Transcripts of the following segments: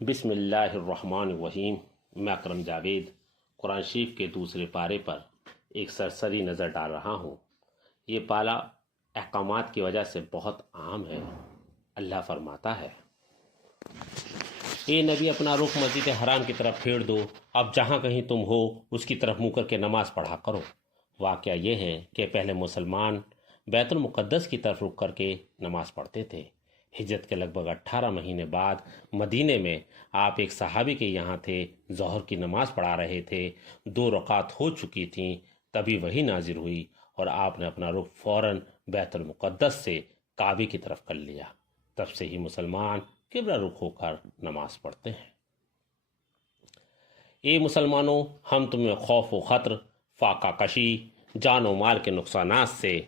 بسم اللہ الرحمن الرحیم۔ میں اکرم جاوید قرآن شریف کے دوسرے پارے پر ایک سرسری نظر ڈال رہا ہوں۔ یہ پارہ احکامات کی وجہ سے بہت عام ہے۔ اللہ فرماتا ہے، اے نبی اپنا رخ مسجد حرام کی طرف پھیر دو، اب جہاں کہیں تم ہو اس کی طرف منہ کر کے نماز پڑھا کرو۔ واقعہ یہ ہے کہ پہلے مسلمان بیت المقدس کی طرف رخ کر کے نماز پڑھتے تھے۔ ہجرت کے لگ بھگ 18 مہینے بعد مدینے میں آپ ایک صحابی کے یہاں تھے، ظہر کی نماز پڑھا رہے تھے، 2 رکعت ہو چکی تھیں، تبھی وحی نازل ہوئی اور آپ نے اپنا رخ فوراً بیت المقدس سے کعبے کی طرف کر لیا۔ تب سے ہی مسلمان قبلہ رخ ہو کر نماز پڑھتے ہیں۔ اے مسلمانوں، ہم تمہیں خوف و خطر، فاقہ کشی، جان و مال کے نقصانات سے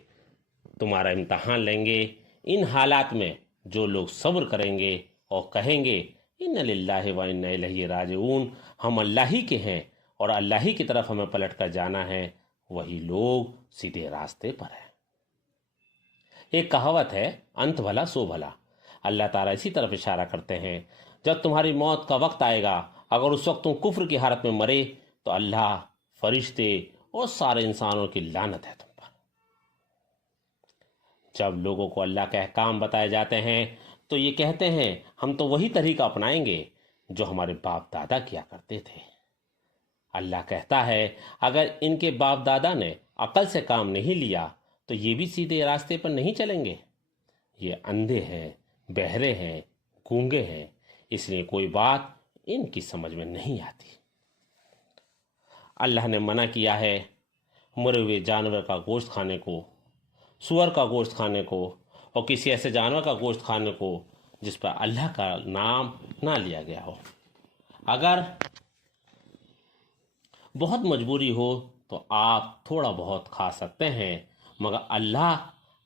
تمہارا امتحان لیں گے۔ ان حالات میں جو لوگ صبر کریں گے اور کہیں گے ان للہ و انا الیہ راجعون، ہم اللہ ہی کے ہیں اور اللہ ہی کی طرف ہمیں پلٹ کر جانا ہے، وہی لوگ سیدھے راستے پر ہیں۔ ایک کہاوت ہے، انت بھلا سو بھلا۔ اللہ تعالیٰ اسی طرف اشارہ کرتے ہیں، جب تمہاری موت کا وقت آئے گا، اگر اس وقت تم کفر کی حالت میں مرے تو اللہ، فرشتے اور سارے انسانوں کی لعنت ہے تم پر۔ جب لوگوں کو اللہ کے احکام بتائے جاتے ہیں تو یہ کہتے ہیں ہم تو وہی طریقہ اپنائیں گے جو ہمارے باپ دادا کیا کرتے تھے۔ اللہ کہتا ہے اگر ان کے باپ دادا نے عقل سے کام نہیں لیا تو یہ بھی سیدھے راستے پر نہیں چلیں گے۔ یہ اندھے ہیں، بہرے ہیں، گونگے ہیں، اس لیے کوئی بات ان کی سمجھ میں نہیں آتی۔ اللہ نے منع کیا ہے مرے ہوئے جانور کا گوشت کھانے کو، سور کا گوشت کھانے کو اور کسی ایسے جانور کا گوشت کھانے کو جس پر اللہ کا نام نہ لیا گیا ہو۔ اگر بہت مجبوری ہو تو آپ تھوڑا بہت کھا سکتے ہیں، مگر اللہ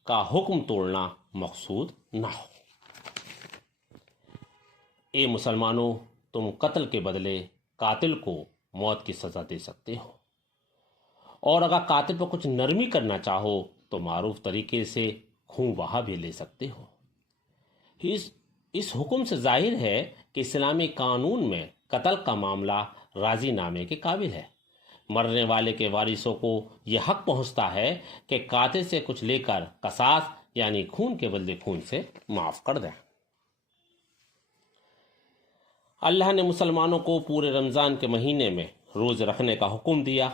کا حکم توڑنا مقصود نہ ہو۔ اے مسلمانوں، تم قتل کے بدلے قاتل کو موت کی سزا دے سکتے ہو، اور اگر قاتل پر کچھ نرمی کرنا چاہو تو معروف طریقے سے خون بہا بھی لے سکتے ہو۔ اس حکم سے ظاہر ہے کہ اسلامی قانون میں قتل کا معاملہ راضی نامے کے قابل ہے۔ مرنے والے کے وارثوں کو یہ حق پہنچتا ہے کہ قاتل سے کچھ لے کر قصاص یعنی خون کے بدلے خون سے معاف کر دیں۔ اللہ نے مسلمانوں کو پورے رمضان کے مہینے میں روزے رکھنے کا حکم دیا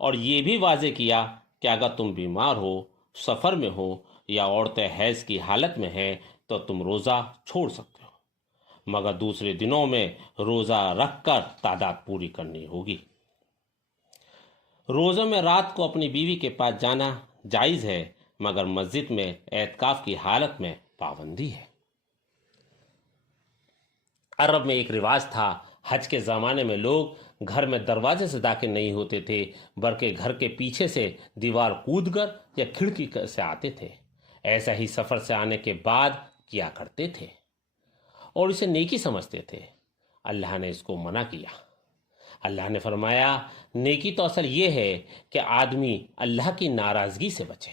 اور یہ بھی واضح کیا کہ اگر تم بیمار ہو، سفر میں ہو یا عورتیں حیض کی حالت میں ہیں تو تم روزہ چھوڑ سکتے ہو، مگر دوسرے دنوں میں روزہ رکھ کر تعداد پوری کرنی ہوگی۔ روزوں میں رات کو اپنی بیوی کے پاس جانا جائز ہے، مگر مسجد میں اعتکاف کی حالت میں پابندی ہے۔ عرب میں ایک رواج تھا، حج کے زمانے میں لوگ گھر میں دروازے سے داخل نہیں ہوتے تھے، بلکہ گھر کے پیچھے سے دیوار کود کر یا کھڑکی سے آتے تھے۔ ایسا ہی سفر سے آنے کے بعد کیا کرتے تھے اور اسے نیکی سمجھتے تھے۔ اللہ نے اس کو منع کیا۔ اللہ نے فرمایا نیکی تو اصل یہ ہے کہ آدمی اللہ کی ناراضگی سے بچے۔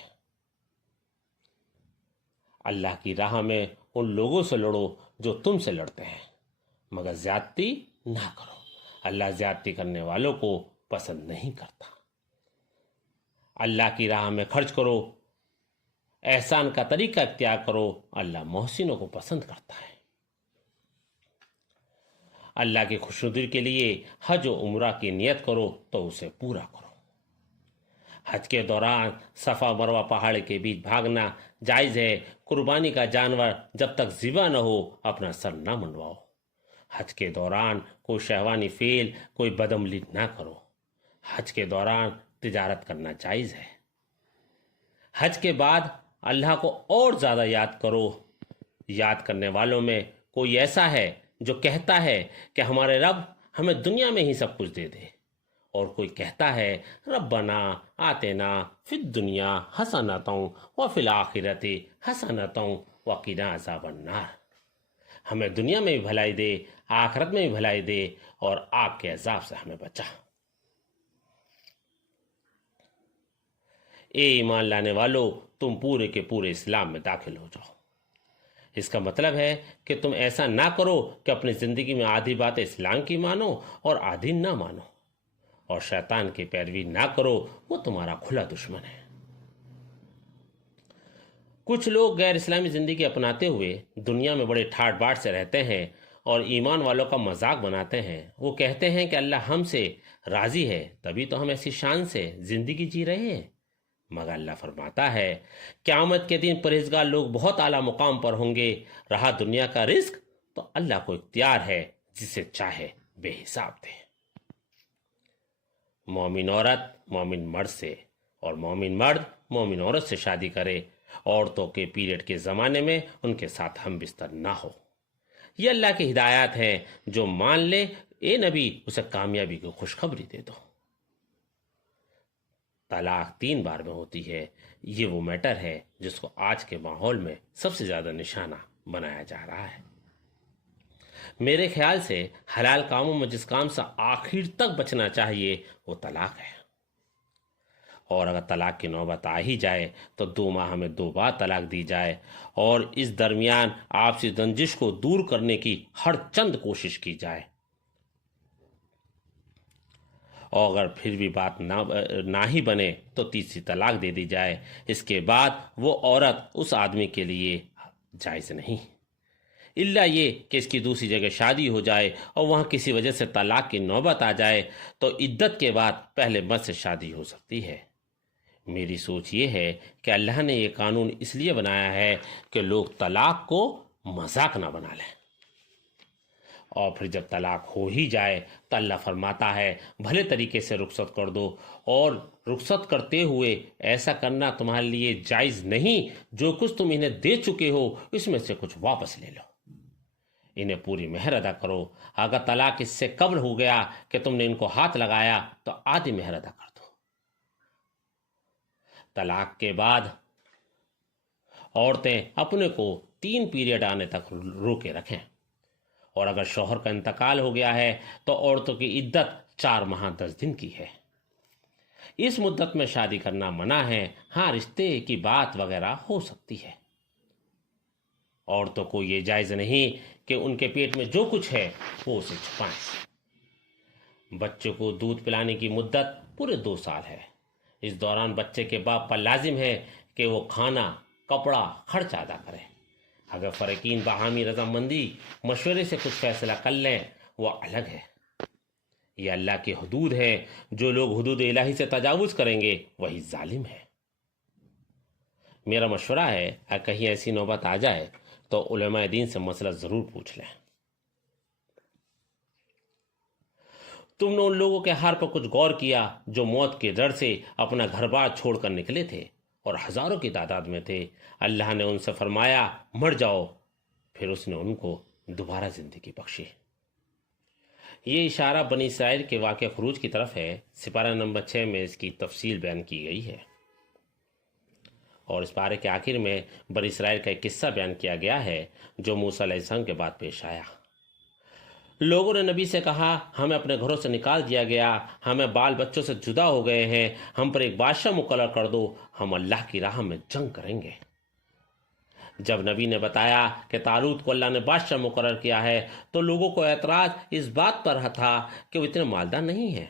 اللہ کی راہ میں ان لوگوں سے لڑو جو تم سے لڑتے ہیں، مگر زیادتی نہ کرو، اللہ زیادتی کرنے والوں کو پسند نہیں کرتا۔ اللہ کی راہ میں خرچ کرو، احسان کا طریقہ اختیار کرو، اللہ محسنوں کو پسند کرتا ہے۔ اللہ کی خوشنودی کے لیے حج و عمرہ کی نیت کرو تو اسے پورا کرو۔ حج کے دوران صفا مروہ پہاڑ کے بیچ بھاگنا جائز ہے۔ قربانی کا جانور جب تک ذبح نہ ہو اپنا سر نہ منڈواؤ۔ حج کے دوران کوئی شہوانی فعل، کوئی بدعملی نہ کرو۔ حج کے دوران تجارت کرنا جائز ہے۔ حج کے بعد اللہ کو اور زیادہ یاد کرو۔ یاد کرنے والوں میں کوئی ایسا ہے جو کہتا ہے کہ ہمارے رب ہمیں دنیا میں ہی سب کچھ دے دے، اور کوئی کہتا ہے ربنا آتنا فی الدنیا حسنۃ وفی الآخرۃ حسنۃ وقنا عذاب النار۔ ہمیں دنیا میں بھی بھلائی دے، آخرت میں بھی بھلائی دے، اور آگ کے عذاب سے ہمیں بچا۔ اے ایمان لانے والو، تم پورے کے پورے اسلام میں داخل ہو جاؤ۔ اس کا مطلب ہے کہ تم ایسا نہ کرو کہ اپنی زندگی میں آدھی باتیں اسلام کی مانو اور آدھی نہ مانو، اور شیطان کی پیروی نہ کرو، وہ تمہارا کھلا دشمن ہے۔ کچھ لوگ غیر اسلامی زندگی اپناتے ہوئے دنیا میں بڑے ٹھاٹ باٹ سے رہتے ہیں اور ایمان والوں کا مذاق بناتے ہیں۔ وہ کہتے ہیں کہ اللہ ہم سے راضی ہے، تبھی تو ہم ایسی شان سے زندگی جی رہے ہیں۔ مگر اللہ فرماتا ہے قیامت کے دن پرہیزگار لوگ بہت اعلیٰ مقام پر ہوں گے۔ رہا دنیا کا رزق تو اللہ کو اختیار ہے، جسے چاہے بے حساب دے۔ مومن عورت مومن مرد سے اور مومن مرد مومن عورت سے شادی کرے۔ عورتوں کے پیریڈ کے زمانے میں ان کے ساتھ ہم بستر نہ ہو۔ یہ اللہ کی ہدایات ہیں، جو مان لے اے نبی اسے کامیابی کی خوشخبری دے دو۔ طلاق 3 بار میں ہوتی ہے، یہ وہ میٹر ہے جس کو آج کے ماحول میں سب سے زیادہ نشانہ بنایا جا رہا ہے۔ میرے خیال سے حلال کاموں میں جس کام سے آخر تک بچنا چاہیے وہ طلاق ہے، اور اگر طلاق کی نوبت آ ہی جائے تو 2 ماہ میں 2 بار طلاق دی جائے، اور اس درمیان آپسی رنجش کو دور کرنے کی ہر چند کوشش کی جائے، اور اگر پھر بھی بات نہ ہی بنے تو تیسری طلاق دے دی جائے۔ اس کے بعد وہ عورت اس آدمی کے لیے جائز نہیں، الا یہ کہ اس کی دوسری جگہ شادی ہو جائے اور وہاں کسی وجہ سے طلاق کی نوبت آ جائے تو عدت کے بعد پہلے مرد سے شادی ہو سکتی ہے۔ میری سوچ یہ ہے کہ اللہ نے یہ قانون اس لیے بنایا ہے کہ لوگ طلاق کو مذاق نہ بنا لیں، اور پھر جب طلاق ہو ہی جائے تو اللہ فرماتا ہے بھلے طریقے سے رخصت کر دو، اور رخصت کرتے ہوئے ایسا کرنا تمہارے لیے جائز نہیں، جو کچھ تم انہیں دے چکے ہو اس میں سے کچھ واپس لے لو، انہیں پوری مہر ادا کرو۔ اگر طلاق اس سے قبل ہو گیا کہ تم نے ان کو ہاتھ لگایا تو آدھی مہر ادا کر دو۔ طلاق کے بعد عورتیں اپنے کو 3 پیریڈ آنے تک روکے رکھیں، اور اگر شوہر کا انتقال ہو گیا ہے تو عورتوں کی عدت 4 ماہ 10 دن کی ہے۔ اس مدت میں شادی کرنا منع ہے، ہاں رشتے کی بات وغیرہ ہو سکتی ہے۔ عورتوں کو یہ جائز نہیں کہ ان کے پیٹ میں جو کچھ ہے وہ اسے چھپائیں۔ بچوں کو دودھ پلانے کی مدت پورے 2 سال ہے۔ اس دوران بچے کے باپ پر لازم ہے کہ وہ کھانا، کپڑا، خرچ ادا کرے۔ اگر فریقین باہمی رضامندی مشورے سے کچھ فیصلہ کر لیں وہ الگ ہے۔ یہ اللہ کی حدود ہے، جو لوگ حدود الہی سے تجاوز کریں گے وہی ظالم ہے۔ میرا مشورہ ہے اگر کہیں ایسی نوبت آ جائے تو علماء دین سے مسئلہ ضرور پوچھ لیں۔ تم نے ان لوگوں کے حال پر کچھ غور کیا جو موت کے ڈر سے اپنا گھر بار چھوڑ کر نکلے تھے اور ہزاروں کی تعداد میں تھے؟ اللہ نے ان سے فرمایا مر جاؤ، پھر اس نے ان کو دوبارہ زندگی بخشی۔ یہ اشارہ بنی اسرائیل کے واقع خروج کی طرف ہے۔ سپارہ نمبر 6 میں اس کی تفصیل بیان کی گئی ہے، اور اس پارے کے آخر میں بنی اسرائیل کا ایک قصہ بیان کیا گیا ہے جو موسیٰ علیہ السلام کے بعد پیش آیا۔ لوگوں نے نبی سے کہا ہمیں اپنے گھروں سے نکال دیا گیا، ہمیں بال بچوں سے جدا ہو گئے ہیں، ہم پر ایک بادشاہ مقرر کر دو، ہم اللہ کی راہ میں جنگ کریں گے۔ جب نبی نے بتایا کہ طالوت کو اللہ نے بادشاہ مقرر کیا ہے تو لوگوں کو اعتراض اس بات پر تھا کہ وہ اتنے مالدار نہیں ہیں،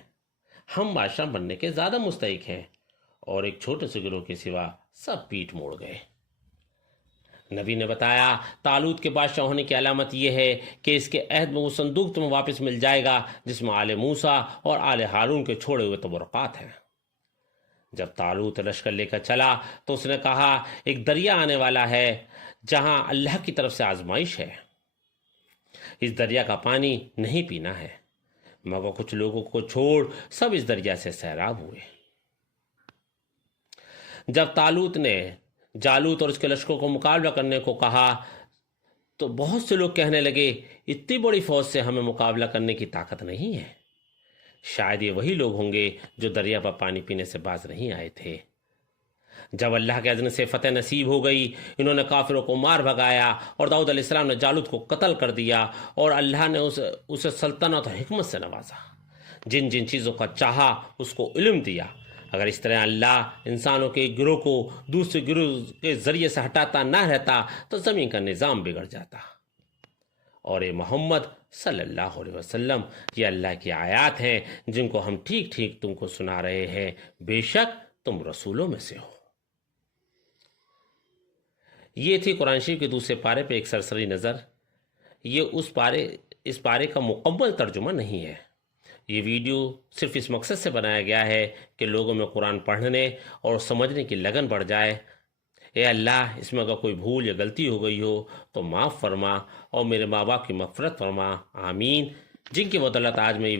ہم بادشاہ بننے کے زیادہ مستحق ہیں، اور ایک چھوٹے سے گروہ کے سوا سب پیٹ موڑ گئے۔ نبی نے بتایا طالوت کے بادشاہ ہونے کی علامت یہ ہے کہ اس کے عہد میں وہ صندوق تمہیں واپس مل جائے گا جس میں آل موسیٰ اور آل ہارون کے چھوڑے ہوئے تبرکات ہیں۔ جب طالوت لشکر لے کر چلا تو اس نے کہا ایک دریا آنے والا ہے جہاں اللہ کی طرف سے آزمائش ہے، اس دریا کا پانی نہیں پینا ہے، مگر کچھ لوگوں کو چھوڑ سب اس دریا سے سیراب ہوئے۔ جب طالوت نے جالوت اور اس کے لشکروں کو مقابلہ کرنے کو کہا تو بہت سے لوگ کہنے لگے اتنی بڑی فوج سے ہمیں مقابلہ کرنے کی طاقت نہیں ہے۔ شاید یہ وہی لوگ ہوں گے جو دریا پر پانی پینے سے باز نہیں آئے تھے۔ جب اللہ کے اذن سے فتح نصیب ہو گئی انہوں نے کافروں کو مار بھگایا، اور داؤد علیہ السلام نے جالوت کو قتل کر دیا، اور اللہ نے اسے سلطنت اور حکمت سے نوازا۔ جن جن چیزوں کا چاہا اس کو علم دیا۔ اگر اس طرح اللہ انسانوں کے گروہ کو دوسرے گروہ کے ذریعے سے ہٹاتا نہ رہتا تو زمین کا نظام بگڑ جاتا۔ اور اے محمد صلی اللہ علیہ وسلم، یہ اللہ کی آیات ہیں جن کو ہم ٹھیک ٹھیک تم کو سنا رہے ہیں، بے شک تم رسولوں میں سے ہو۔ یہ تھی قرآن شریف کے دوسرے پارے پہ ایک سرسری نظر۔ یہ اس پارے کا مکمل ترجمہ نہیں ہے۔ یہ ویڈیو صرف اس مقصد سے بنایا گیا ہے کہ لوگوں میں قرآن پڑھنے اور سمجھنے کی لگن بڑھ جائے۔ اے اللہ، اس میں اگر کوئی بھول یا غلطی ہو گئی ہو تو معاف فرما اور میرے ماں باپ کی مغفرت فرما، آمین۔ جن کی بدولت آج میں یہ